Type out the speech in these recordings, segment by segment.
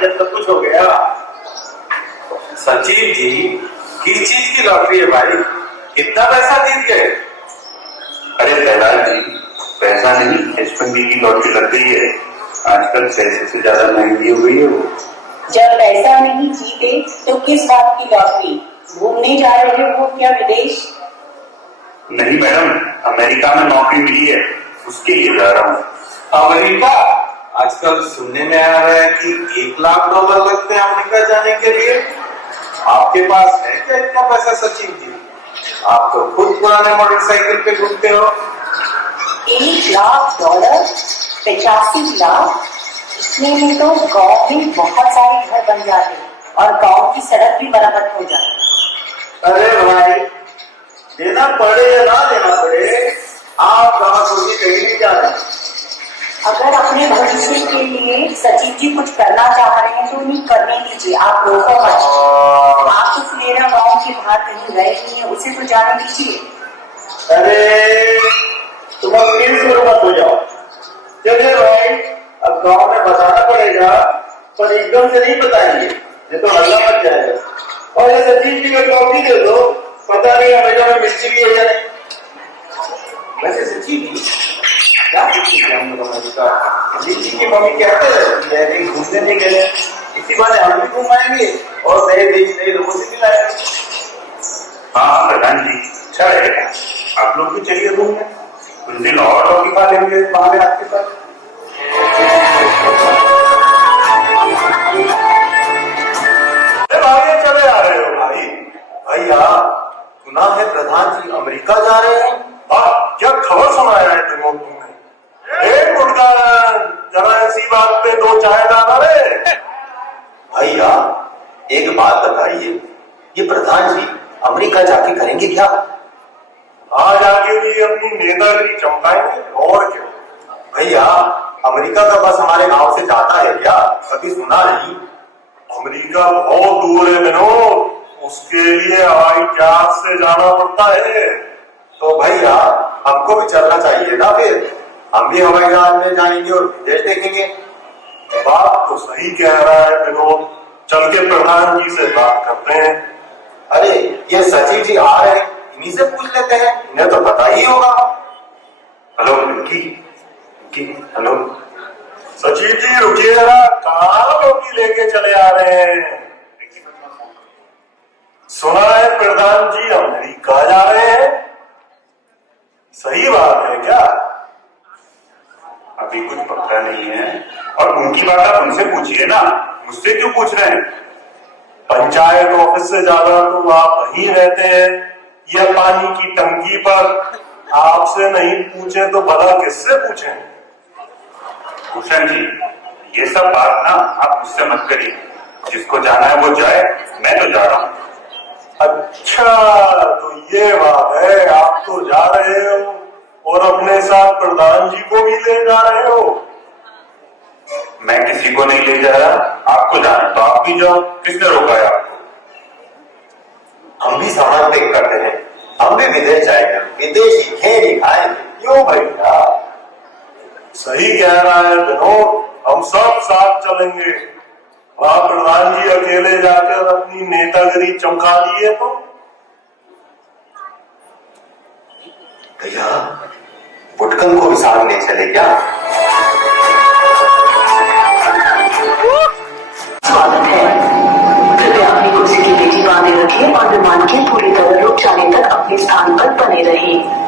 जब सब कुछ हो गया। सचिव जी, किस चीज की लॉटरी है भाई? कितना पैसा जीत गए? अरे प्रहलाद जी, पैसा नहीं, H1B की लॉटरी लग गई है। आजकल पैसे से ज्यादा महंगी हो गई है वो। जब पैसा नहीं जीते तो किस बात की लॉटरी? घूमने जा रहे हो क्या विदेश? नहीं मैडम, अमेरिका में नौकरी मिली है, उसके लिए जा रहा हूँ। अमेरिका? आजकल सुनने में आ रहा है कि $1,00,000 लगते हैं अमेरिका जाने के लिए। आपके पास है क्या इतना पैसा सचिव जी? आप तो खुद पुराने मोटरसाइकिल पे घूमते हो। $1,00,000? 85 लाख? इतने में तो गांव में बहुत सारे घर बन जाते और गांव की सड़क भी मरम्मत हो जाती। अरे भाई, देना पड़े या ना देना पड़े, आप गाँव छोड़ के कहीं नहीं जा रहे। अगर अपने भविष्य के लिए सचिव जी कुछ करना चाह रहे हैं तो उन्हें करने दीजिए, आप रोको मत। आप तो मेरा गाँव के बाहर कहीं गए नहीं है, उसे तो जाने दीजिए। अरे तुम अब फिर शुरू मत हो जाओ। चलिए भाई, अब गांव में बताना पड़ेगा, पर एकदम से नहीं बताएंगे, नहीं तो हल्ला मच जाएगा। और ये सचिव जी का कॉपी दे दो, पता नहीं अमेरिका में मिस्त्री भी हो जाए। वैसे सचिव जी, क्या पूछेंगे हम लोग अमेरिका? जी की मम्मी कहते रहती है नहीं घूमने नहीं गए, इसी बारे हम भी घुमाएंगे और नए देश नए लोगों से मिलाएंगे। हाँ प्रधान जी, अच्छा रहेगा। आप लोग भी चलिए घूमने, कुछ दिन और टॉफी खा लेंगे बहाने आपके साथ। भाई चले आ रहे हो भाई? भैया, सुना है प्रधान जी अमेरिका जा रहे हैं। क्या खबर सुनाया है तुमने? जरा ऐसी बात पे दो चाय डाला रे। भैया एक बात बताइए, ये प्रधान जी अमेरिका जाके करेंगे क्या? आज आके भी अपनी नेतागिरी चमकाएंगे और क्या। भैया अमेरिका का बस हमारे गांव से जाता है क्या? कभी सुना नहीं। अमेरिका बहुत दूर है विनोद, उसके लिए हवाई जहाज से जाना पड़ता है। तो भैया हमको भी चलना चाहिए ना, फिर हम भी हवाई जहाज में जाएंगे और विदेश देखेंगे। बात तो सही कह रहा है विनोद, चल के प्रधान जी से बात करते हैं। अरे ये सचिव जी आ रहे हैं, इन्हीं से पूछ लेते हैं, इन्हें तो पता ही होगा। Hello Pinky, hello. सचिव जी रुकिए जरा, कहाँ लोग लेके चले आ रहे हैं? सुना है प्रधान जी अमेरिका जा रहे हैं, सही बात है क्या? अभी कुछ पता नहीं है, और उनकी बात आप उनसे पूछिए ना, मुझसे क्यों पूछ रहे हैं? पंचायत ऑफिस से ज्यादा तो आप वहीं रहते हैं या पानी की टंकी पर। आपसे नहीं पूछे तो भला किससे पूछें? भूषण जी, ये सब बात ना आप मुझसे मत करिए, जिसको जाना है वो जाए, मैं तो जा रहा हूँ। अच्छा तो ये बात है, आप तो जा रहे हो और अपने साथ प्रधान जी को भी ले जा रहे हो। मैं किसी को नहीं ले जा रहा, आपको जाना तो आप भी जाओ, किसने रोका है आपको? हम भी सामान पैक करते हैं, हम भी विदेश जाएंगे, विदेशी खेल खाएंगे, क्यों भैया? सही कह रहा है विनोद, हम सब साथ चलेंगे। आप प्रधान जी अकेले जाकर अपनी नेतागिरी चमका लिए तो? भैया बुटकन को भी साथ ले चले क्या? स्वागत है, कृपया अपनी कुर्सी की पेटी बांधे रखें और विमान के पूरी तरह रुक जाने तक अपने स्थान पर बने रहें।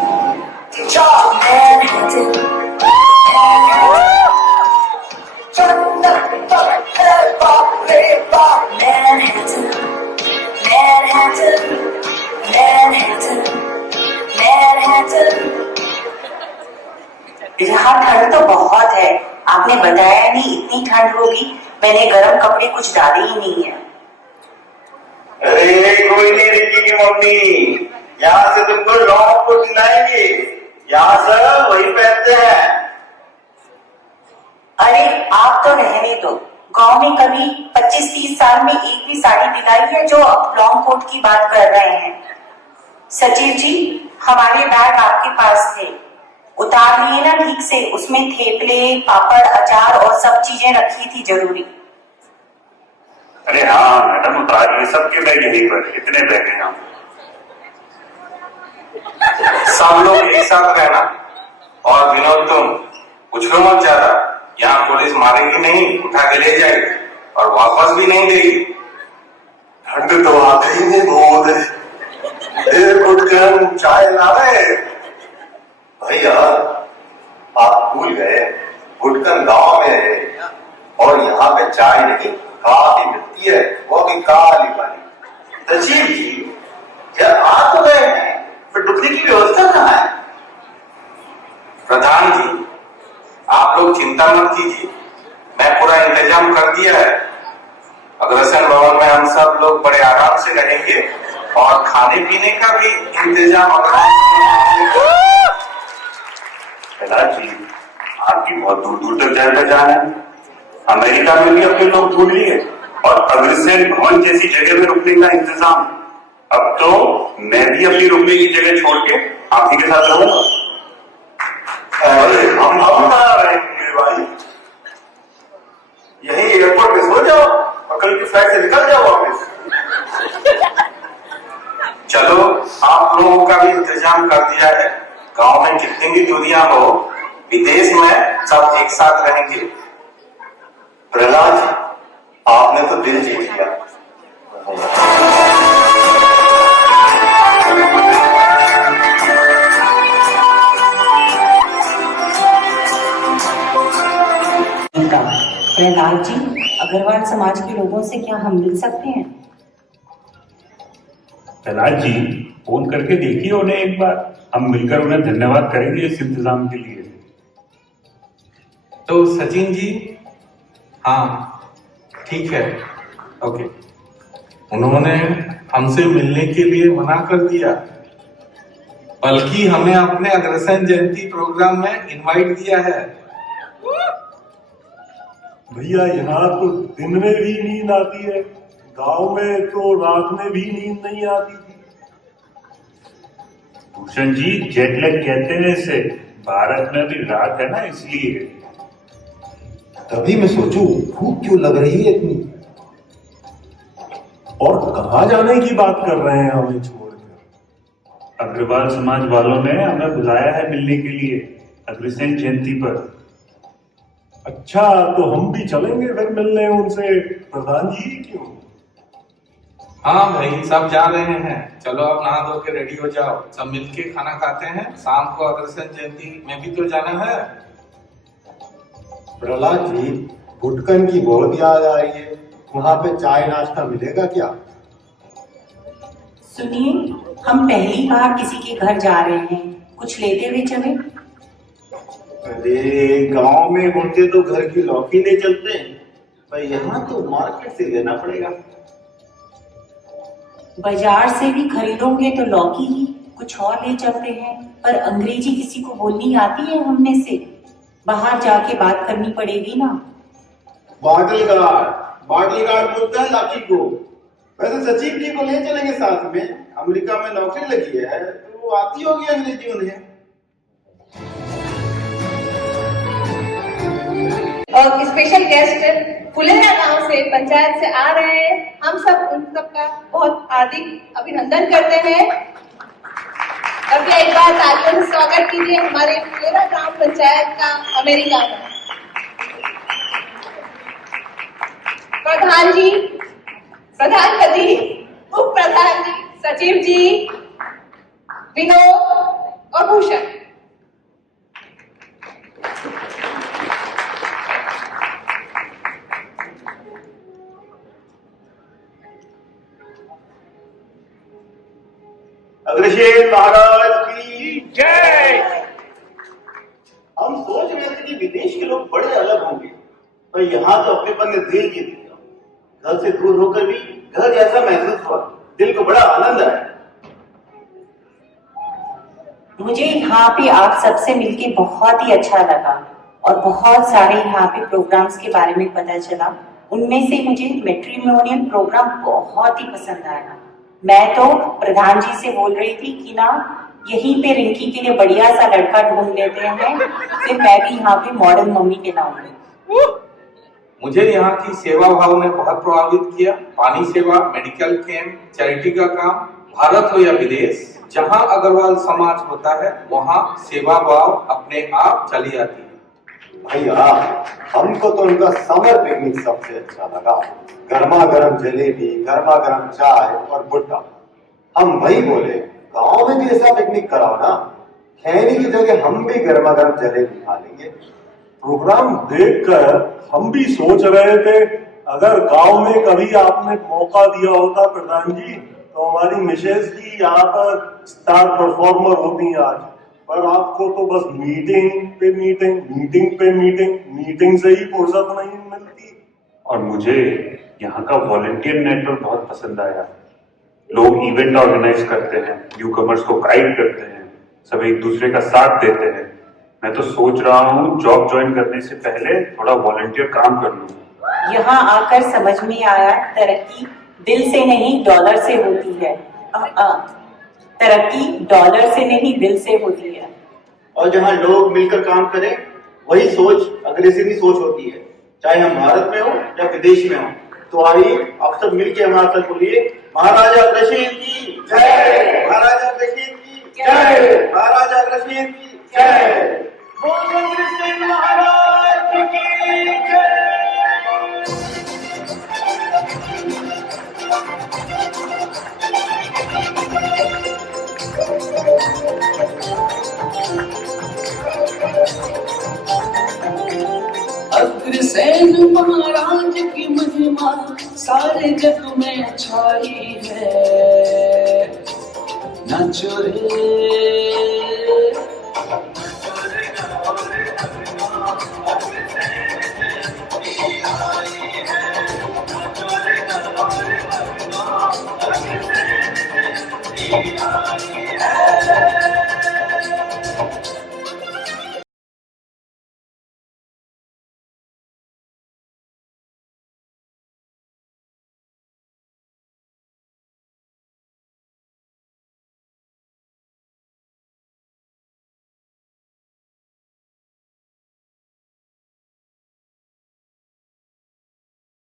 यहाँ ठंड तो बहुत है, आपने बताया नहीं इतनी ठंड होगी। मैंने गर्म कपड़े कुछ डाले ही नहीं है। अरे कोई नहीं रिक्की की मम्मी, यहाँ से तुमको लॉन्ग कोट दिलाएंगे, यहाँ सब वही पहनते हैं। अरे आप तो रहने दो, गांव में कभी 25-30 साल में एक भी साड़ी दिलाई है जो अब लॉन्ग कोट की बात कर रहे हैं। सचिव जी, हमारे बैग आपके पास थे, उतार लिए ना ठीक से? उसमें थेपले, पापड़, अचार और सब चीजें रखी थी जरूरी। अरे हाँ मैडम, उतारिए सबके बैग यहीं पर, इतने बैग हैं यहाँ। सब लोग एक साथ रहना। और विनोद तुम उछलो मत ज्यादा, यहाँ पुलिस मारेगी नहीं, उठा के ले जाएगी और वापस भी नहीं देगी। ठंड तो आ गई है बहुत, गुटकन चाय ला रहे। भैया आप भूल गए, गुटकन गांव में है और यहाँ पे चाय नहीं काफी मिलती है, वो भी काली वाली। सचिव जी जब आ तो गए हैं, फिर रुकने की व्यवस्था कहाँ है? प्रधान जी आप लोग चिंता मत कीजिए, मैं पूरा इंतजाम कर दिया है। अग्रसेन भवन में हम सब लोग बड़े आराम से रहेंगे और खाने पीने का भी इंतजाम प्रहलाद जी, आपकी बहुत दूर दूर तक जान पहचान है। अमेरिका में भी अपने लोग ढूंढ लिए और अग्रसेन भवन जैसी जगह में रुकने का इंतजाम। अब तो मैं भी अपनी रुकने की जगह छोड़ के आप ही के साथ रहूंगा। अरे हम कहाँ रहेंगे भाई, यही एयरपोर्ट पे सो जाओ और कल की फ्लाइट से निकल जाओ वापस। चलो आप लोगों का भी इंतजाम कर दिया है। गांव में जितनी भी दूरियां हो, विदेश में सब एक साथ रहेंगे। प्रहलाद जी आपने तो दिल जीत लिया। प्रहलाद जी, अग्रवाल समाज के लोगों से क्या हम मिल सकते हैं? प्रहलाद जी फोन करके देखिए उन्हें एक बार, हम मिलकर उन्हें धन्यवाद करेंगे इस इंतजाम के लिए। तो सचिन जी, हाँ ठीक है, ओके। उन्होंने हमसे मिलने के लिए मना कर दिया, बल्कि हमें अपने अग्रसेन जयंती प्रोग्राम में इनवाइट दिया है। भैया यहाँ तो दिन में भी नींद आती है, गांव में तो रात में भी नींद नहीं आती थी। भूषण जी जेटलैग कहते हैं इसे, भारत में भी रात है ना इसलिए। तभी मैं सोचूं भूख क्यों लग रही है इतनी। और कहाँ जाने की बात कर रहे हैं हमें छोड़कर? अग्रवाल समाज वालों ने हमें बुलाया है मिलने के लिए अग्रसेन जयंती पर। अच्छा तो हम भी चलेंगे फिर मिलने उनसे। प्रधान जी क्यों? हाँ भाई सब जा रहे हैं, चलो अब नहा धो के रेडी हो जाओ, सब मिलके खाना खाते हैं। शाम को अग्रसेन जयंती में भी तो जाना है। प्रहलाद जी गुटकन की बहुत याद आ रही है, वहाँ पे चाय नाश्ता मिलेगा क्या? सुनिए, हम पहली बार किसी के घर जा रहे हैं, कुछ लेते हुए चले। अरे गांव में होते तो घर की लौकी ले चलते हैं, पर यहाँ तो मार्केट से लेना पड़ेगा। बाजार से भी खरीदोगे तो लौकी ही, कुछ और ले चलते हैं। पर अंग्रेजी किसी को बोलनी आती है हम में से? बाहर जाके बात करनी पड़ेगी ना। बॉटल गार्ड बोलता है लाठी को। वैसे सचिव जी को ले चलेंगे साथ में, अमेरिका में नौकरी लगी है तो आती होगी अंग्रेजी उन्हें। और स्पेशल गेस्ट फुलेरा गांव से, पंचायत से आ रहे हैं। हम सब उन सबका बहुत हार्दिक अभिनंदन करते हैं। कृपया एक बार तालियों से स्वागत कीजिए हमारे फुलेरा गांव पंचायत का अमेरिका में। प्रधान जी, प्रधानपति, उप प्रधान जी, सचिव जी, विनोद और भूषण। अग्रसेन महाराज की जय। हम सोच रहे थे कि विदेश के लोग बड़े अलग होंगे, पर यहाँ तो अपनेपन ने दिल जीत लिया। घर से दूर होकर भी घर जैसा महसूस हुआ, दिल को बड़ा आनंद आया। मुझे यहाँ पे आप सबसे मिलके बहुत ही अच्छा लगा और बहुत सारे यहाँ पे प्रोग्राम्स के बारे में पता चला। उनमें से मुझे मैट्रिमोनियल प्रोग्राम बहुत ही पसंद आया। मैं तो प्रधान जी से बोल रही थी कि ना यहीं पे रिंकी के लिए बढ़िया सा लड़का ढूंढ लेते हैं, फिर मैं भी यहाँ पे मॉडल मम्मी कहलाऊंगी। मुझे यहाँ की सेवा भाव ने बहुत प्रभावित किया। पानी सेवा, मेडिकल कैंप, चैरिटी का काम, भारत हो या विदेश, जहाँ अग्रवाल समाज होता है वहाँ सेवा भाव अपने आप चली आती है। भैया हमको तो उनका समर पिकनिक सबसे अच्छा लगा। गर्मा गर्म जलेबी, गर्मा गर्म चाय और भुट्टा। हम वही बोले गांव में भी ऐसा पिकनिक कराओ ना, खैनी की जगह हम भी गर्मा गर्म जलेबी खा लेंगे। प्रोग्राम देखकर हम भी सोच रहे थे अगर गांव में कभी आपने मौका दिया होता प्रधान जी तो हमारी मिसेज भी यहाँ पर स्टार परफॉर्मर होती आज, पर आपको तो बस मीटिंग पे मीटिंग, मीटिंग पे मीटिंग, मीटिंग से ही फुर्सत नहीं मिलती। और मुझे यहाँ का वॉलंटियर नेटवर्क बहुत पसंद आया। लोग इवेंट ऑर्गेनाइज करते हैं, न्यूकमर्स को गाइड करते हैं, सब एक दूसरे का साथ देते हैं। मैं तो सोच रहा हूँ जॉब ज्वाइन करने से पहले थोड़ा वॉलंटियर काम कर लूँ। यहाँ आकर समझ में आया तरक्की दिल से नहीं डॉलर से होती है। तरक्की डॉलर से नहीं दिल से होती है। और जहाँ लोग मिलकर काम करें वही सोच अग्रेसिव सोच होती है, चाहे हम भारत में हो या विदेश में हो। तो आइए आप सब मिलकर हमारे साथ बोलिए, महाराजा अग्रसेन की जय, महाराजा अग्रसेन की जय, महाराजा अग्रसेन की जय, बोल अग्रसेन महाराज की जय। अग्रसेन महाराज की महिमा सारे जग में छाई है। नाचो रे